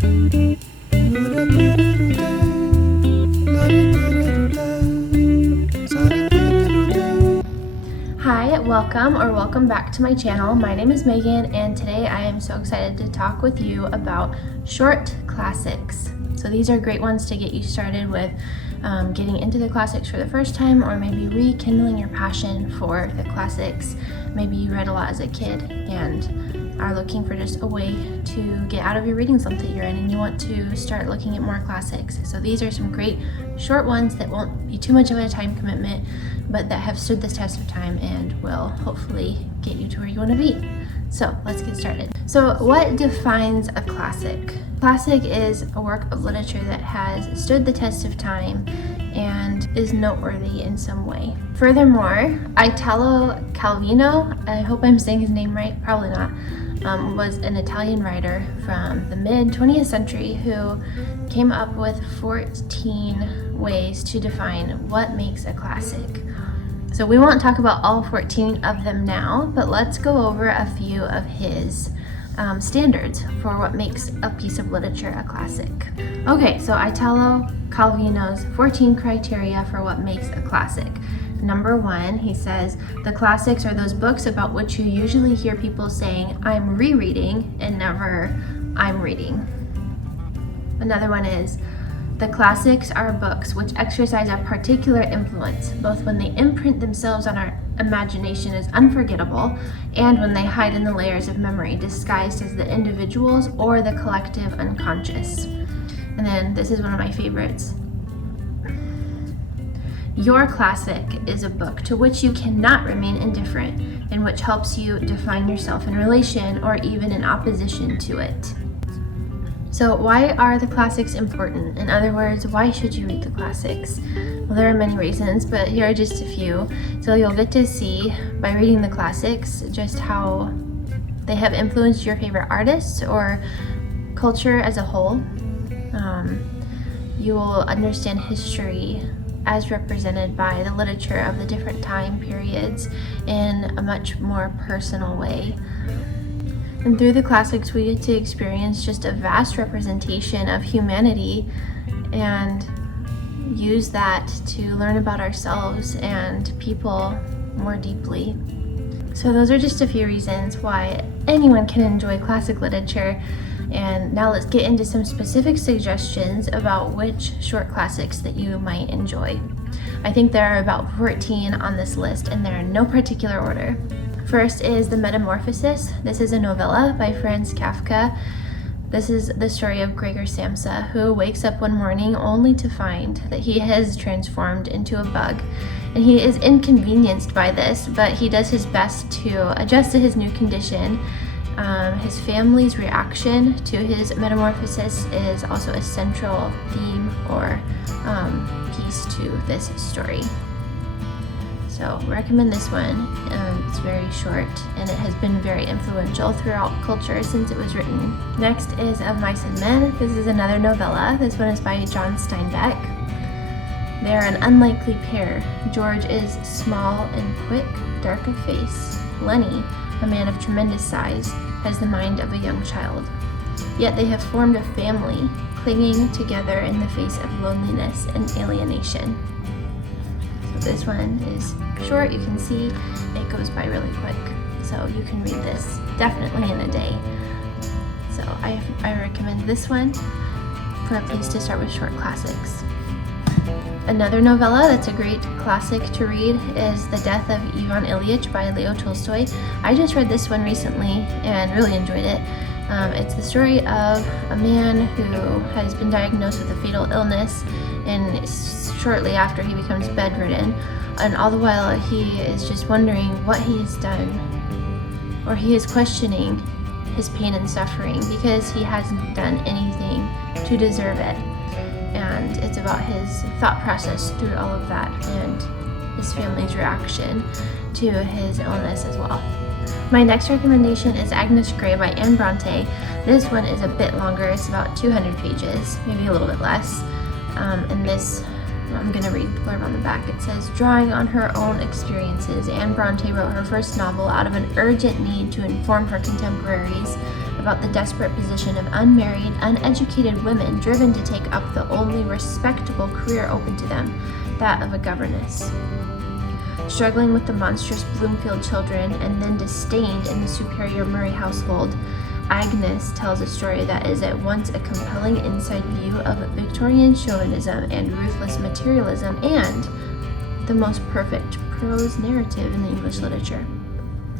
Hi, welcome back to my channel. My name is Megan, and today I am so excited to talk with you about short classics. So these are great ones to get you started with getting into the classics for the first time, or maybe rekindling your passion for the classics. Maybe you read a lot as a kid and are looking for just a way to get out of your reading slump that you're in, and you want to start looking at more classics. So these are some great short ones that won't be too much of a time commitment, but that have stood the test of time and will hopefully get you to where you want to be. So let's get started. So what defines a classic? Classic is a work of literature that has stood the test of time and is noteworthy in some way. Furthermore, Italo Calvino, I hope I'm saying his name right, probably not, was an Italian writer from the mid-20th century who came up with 14 ways to define what makes a classic. So we won't talk about all 14 of them now, but let's go over a few of his standards for what makes a piece of literature a classic. Okay, so Italo Calvino's 14 criteria for what makes a classic. Number 1, he says, the classics are those books about which you usually hear people saying, I'm rereading, and never, I'm reading. Another one is, the classics are books which exercise a particular influence, both when they imprint themselves on our imagination as unforgettable, and when they hide in the layers of memory disguised as the individual's or the collective unconscious. And then this is one of my favorites. Your classic is a book to which you cannot remain indifferent, and which helps you define yourself in relation or even in opposition to it. So why are the classics important? In other words, why should you read the classics? Well, there are many reasons, but here are just a few. So you'll get to see by reading the classics just how they have influenced your favorite artists or culture as a whole. You will understand history as represented by the literature of the different time periods in a much more personal way. And through the classics, we get to experience just a vast representation of humanity and use that to learn about ourselves and people more deeply. So those are just a few reasons why anyone can enjoy classic literature. And now let's get into some specific suggestions about which short classics that you might enjoy. I think there are about 14 on this list, and they're in no particular order. First is The Metamorphosis. This is a novella by Franz Kafka. This is the story of Gregor Samsa, who wakes up one morning only to find that he has transformed into a bug. And he is inconvenienced by this, but he does his best to adjust to his new condition. His family's reaction to his metamorphosis is also a central theme or piece to this story. So recommend this one. It's very short and it has been very influential throughout culture since it was written. Next is Of Mice and Men. This is another novella. This one is by John Steinbeck. They are an unlikely pair. George is small and quick, dark of face. Lenny, a man of tremendous size, has the mind of a young child. Yet they have formed a family, clinging together in the face of loneliness and alienation. So this one is short. You can see it goes by really quick. So you can read this definitely in a day. So I recommend this one for a place to start with short classics. Another novella that's a great classic to read is The Death of Ivan Ilyich by Leo Tolstoy. I just read this one recently and really enjoyed it. It's the story of a man who has been diagnosed with a fatal illness, and shortly after he becomes bedridden, and all the while he is just wondering what he has done, or he is questioning his pain and suffering because he hasn't done anything to deserve it. And it's about his thought process through all of that and his family's reaction to his illness as well. My next recommendation is Agnes Grey by Anne Bronte. This one is a bit longer. It's about 200 pages, maybe a little bit less. And this, I'm going to read the blurb on the back. It says, drawing on her own experiences, Anne Bronte wrote her first novel out of an urgent need to inform her contemporaries about the desperate position of unmarried, uneducated women driven to take up the only respectable career open to them, that of a governess. Struggling with the monstrous Bloomfield children and then disdained in the superior Murray household, Agnes tells a story that is at once a compelling inside view of Victorian chauvinism and ruthless materialism and the most perfect prose narrative in the English literature.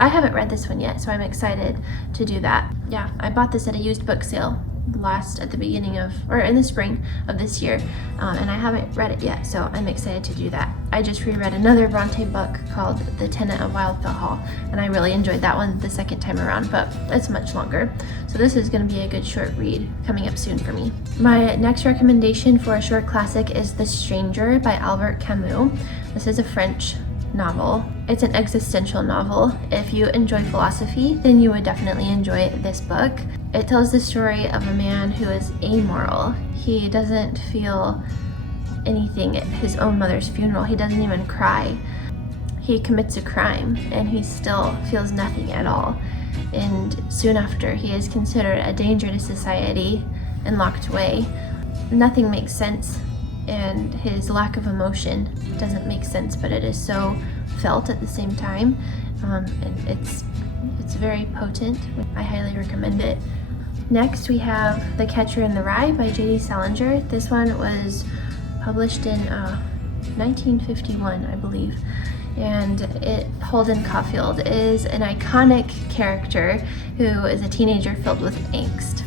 I haven't read this one yet, so I'm excited to do that. Yeah, I bought this at a used book sale in the spring of this year, and I haven't read it yet, so I'm excited to do that. I just reread another Bronte book called The Tenant of Wildfell Hall, and I really enjoyed that one the second time around, but it's much longer. So this is going to be a good short read coming up soon for me. My next recommendation for a short classic is The Stranger by Albert Camus. This is a French novel. It's an existential novel. If you enjoy philosophy, then you would definitely enjoy this book. It tells the story of a man who is amoral. He doesn't feel anything at his own mother's funeral. He doesn't even cry. He commits a crime and he still feels nothing at all. And soon after, he is considered a danger to society and locked away. Nothing makes sense, and his lack of emotion doesn't make sense, but it is so felt at the same time, and it's very potent. I highly recommend it. Next we have The Catcher in the Rye by J.D. Salinger. This one was published in 1951, I believe, and Holden Caulfield is an iconic character who is a teenager filled with angst.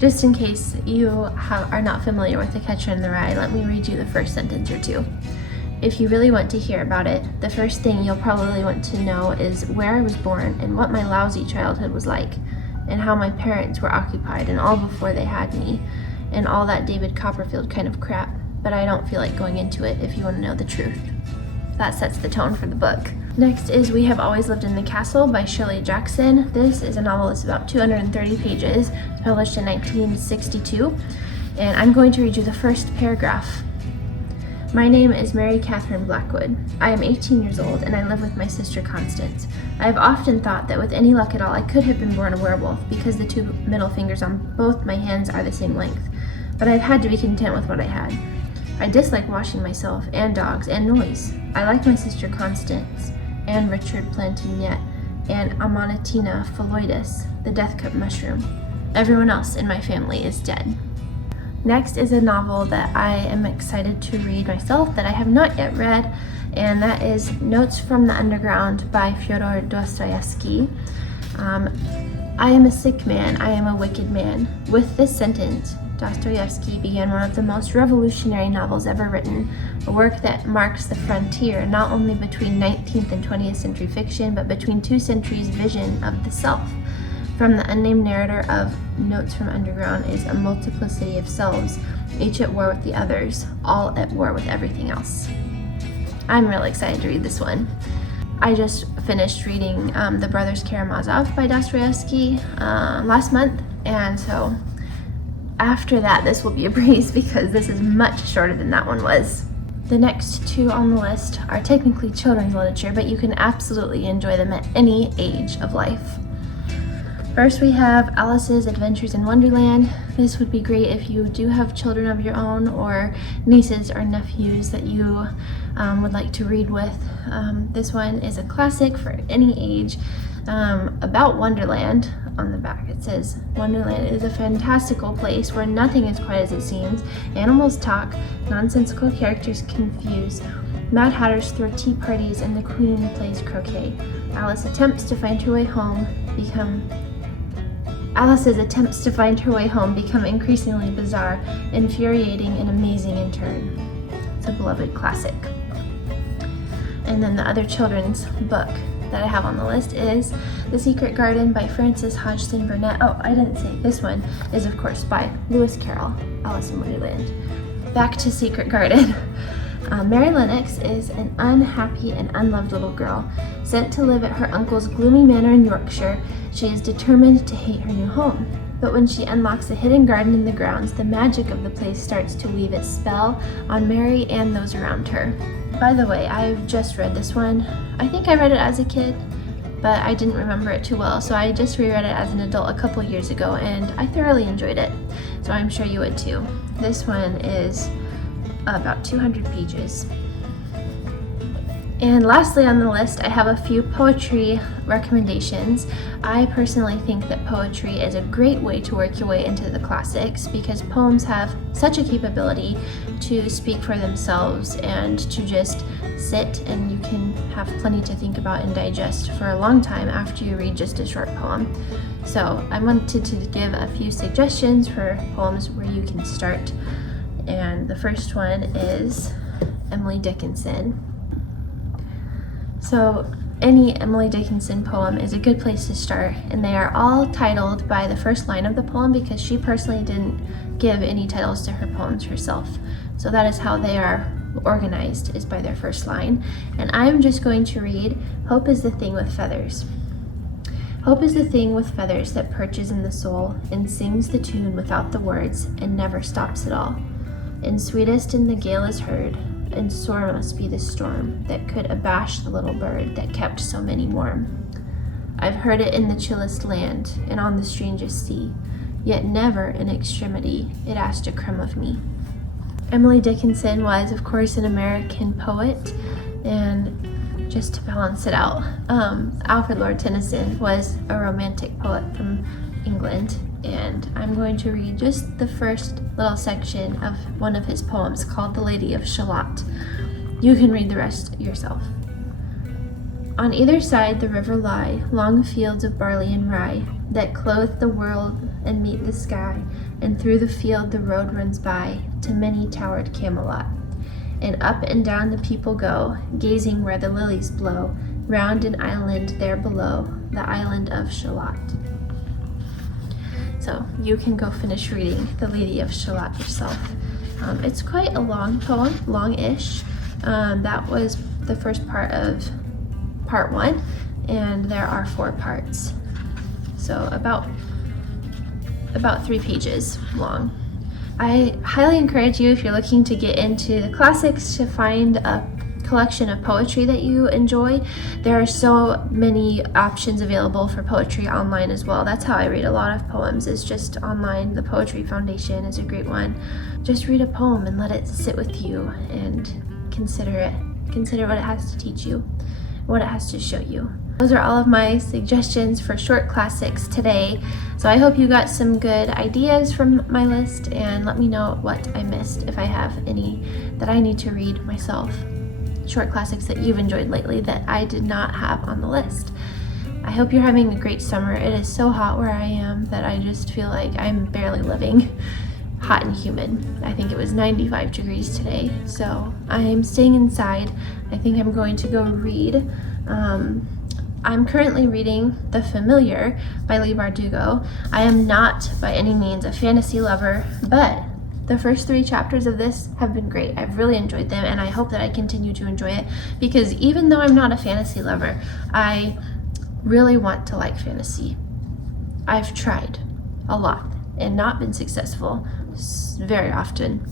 Just in case you are not familiar with The Catcher in the Rye, let me read you the first sentence or two. If you really want to hear about it, the first thing you'll probably want to know is where I was born and what my lousy childhood was like, and how my parents were occupied and all before they had me, and all that David Copperfield kind of crap, but I don't feel like going into it if you want to know the truth. That sets the tone for the book. Next is We Have Always Lived in the Castle by Shirley Jackson. This is a novel that's about 230 pages. It's published in 1962, and I'm going to read you the first paragraph. My name is Mary Catherine Blackwood. I am 18 years old, and I live with my sister Constance. I have often thought that with any luck at all, I could have been born a werewolf because the two middle fingers on both my hands are the same length, but I've had to be content with what I had. I dislike washing myself and dogs and noise. I like my sister Constance and Richard Plantagenet and Amanita phalloides, the death cup mushroom. Everyone else in my family is dead. Next is a novel that I am excited to read myself that I have not yet read, and that is Notes from the Underground by Fyodor Dostoevsky. I am a sick man, I am a wicked man. With this sentence, Dostoevsky began one of the most revolutionary novels ever written, a work that marks the frontier not only between 19th and 20th century fiction, but between 2 centuries' vision of the self. From the unnamed narrator of Notes from Underground is a multiplicity of selves, each at war with the others, all at war with everything else. I'm really excited to read this one. I just finished reading The Brothers Karamazov by Dostoevsky last month, and so after that, this will be a breeze because this is much shorter than that one was. The next two on the list are technically children's literature, but you can absolutely enjoy them at any age of life. First, we have Alice's Adventures in Wonderland. This would be great if you do have children of your own or nieces or nephews that you would like to read with. This one is a classic for any age. About Wonderland. On the back it says, Wonderland is a fantastical place where nothing is quite as it seems. Animals talk, nonsensical characters confuse, Mad Hatters throw tea parties, and the Queen plays croquet. Alice's attempts to find her way home become increasingly bizarre, infuriating, and amazing in turn. It's a beloved classic. And then the other children's book that I have on the list is The Secret Garden by Frances Hodgson Burnett. Oh, I didn't say this one is of course by Lewis Carroll, Alice in Wonderland. Back to Secret Garden. Mary Lennox is an unhappy and unloved little girl. Sent to live at her uncle's gloomy manor in Yorkshire, she is determined to hate her new home. But when she unlocks a hidden garden in the grounds, the magic of the place starts to weave its spell on Mary and those around her. By the way, I've just read this one. I think I read it as a kid, but I didn't remember it too well, so I just reread it as an adult a couple years ago, and I thoroughly enjoyed it, so I'm sure you would too. This one is about 200 pages. And lastly on the list, I have a few poetry recommendations. I personally think that poetry is a great way to work your way into the classics because poems have such a capability to speak for themselves and to just sit, and you can have plenty to think about and digest for a long time after you read just a short poem. So I wanted to give a few suggestions for poems where you can start. And the first one is Emily Dickinson. So any Emily Dickinson poem is a good place to start, and they are all titled by the first line of the poem because she personally didn't give any titles to her poems herself. So that is how they are organized, is by their first line. And I'm just going to read Hope is the thing with feathers. Hope is the thing with feathers that perches in the soul and sings the tune without the words and never stops at all. And sweetest in the gale is heard, and sore must be the storm that could abash the little bird that kept so many warm. I've heard it in the chillest land and on the strangest sea, yet never in extremity it asked a crumb of me. Emily Dickinson was, of course, an American poet, and just to balance it out, Alfred Lord Tennyson was a romantic poet from England, and I'm going to read just the first little section of one of his poems called The Lady of Shalott. You can read the rest yourself. On either side the river lie long fields of barley and rye that clothe the world and meet the sky, and through the field the road runs by to many-towered Camelot. And up and down the people go, gazing where the lilies blow, round an island there below, the island of Shalott. So you can go finish reading The Lady of Shalott yourself. It's quite a long poem, long-ish. That was the first part of part 1, and there are 4 parts. So about 3 pages long. I highly encourage you, if you're looking to get into the classics, to find a collection of poetry that you enjoy. There are so many options available for poetry online as well. That's how I read a lot of poems, is just online. The Poetry Foundation is a great one. Just read a poem and let it sit with you and consider it. Consider what it has to teach you, what it has to show you. Those are all of my suggestions for short classics today. So I hope you got some good ideas from my list, and let me know what I missed, if I have any that I need to read myself. Short classics that you've enjoyed lately that I did not have on the list. I hope you're having a great summer. It is so hot where I am that I just feel like I'm barely living. Hot and humid. I think it was 95 degrees today, so I'm staying inside. I think I'm going to go read. I'm currently reading The Familiar by Leigh Bardugo. I am not by any means a fantasy lover, but the first 3 chapters of this have been great. I've really enjoyed them, and I hope that I continue to enjoy it, because even though I'm not a fantasy lover, I really want to like fantasy. I've tried a lot and not been successful very often,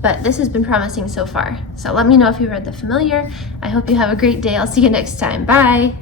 but this has been promising so far. So let me know if you read The Familiar. I hope you have a great day. I'll see you next time. Bye.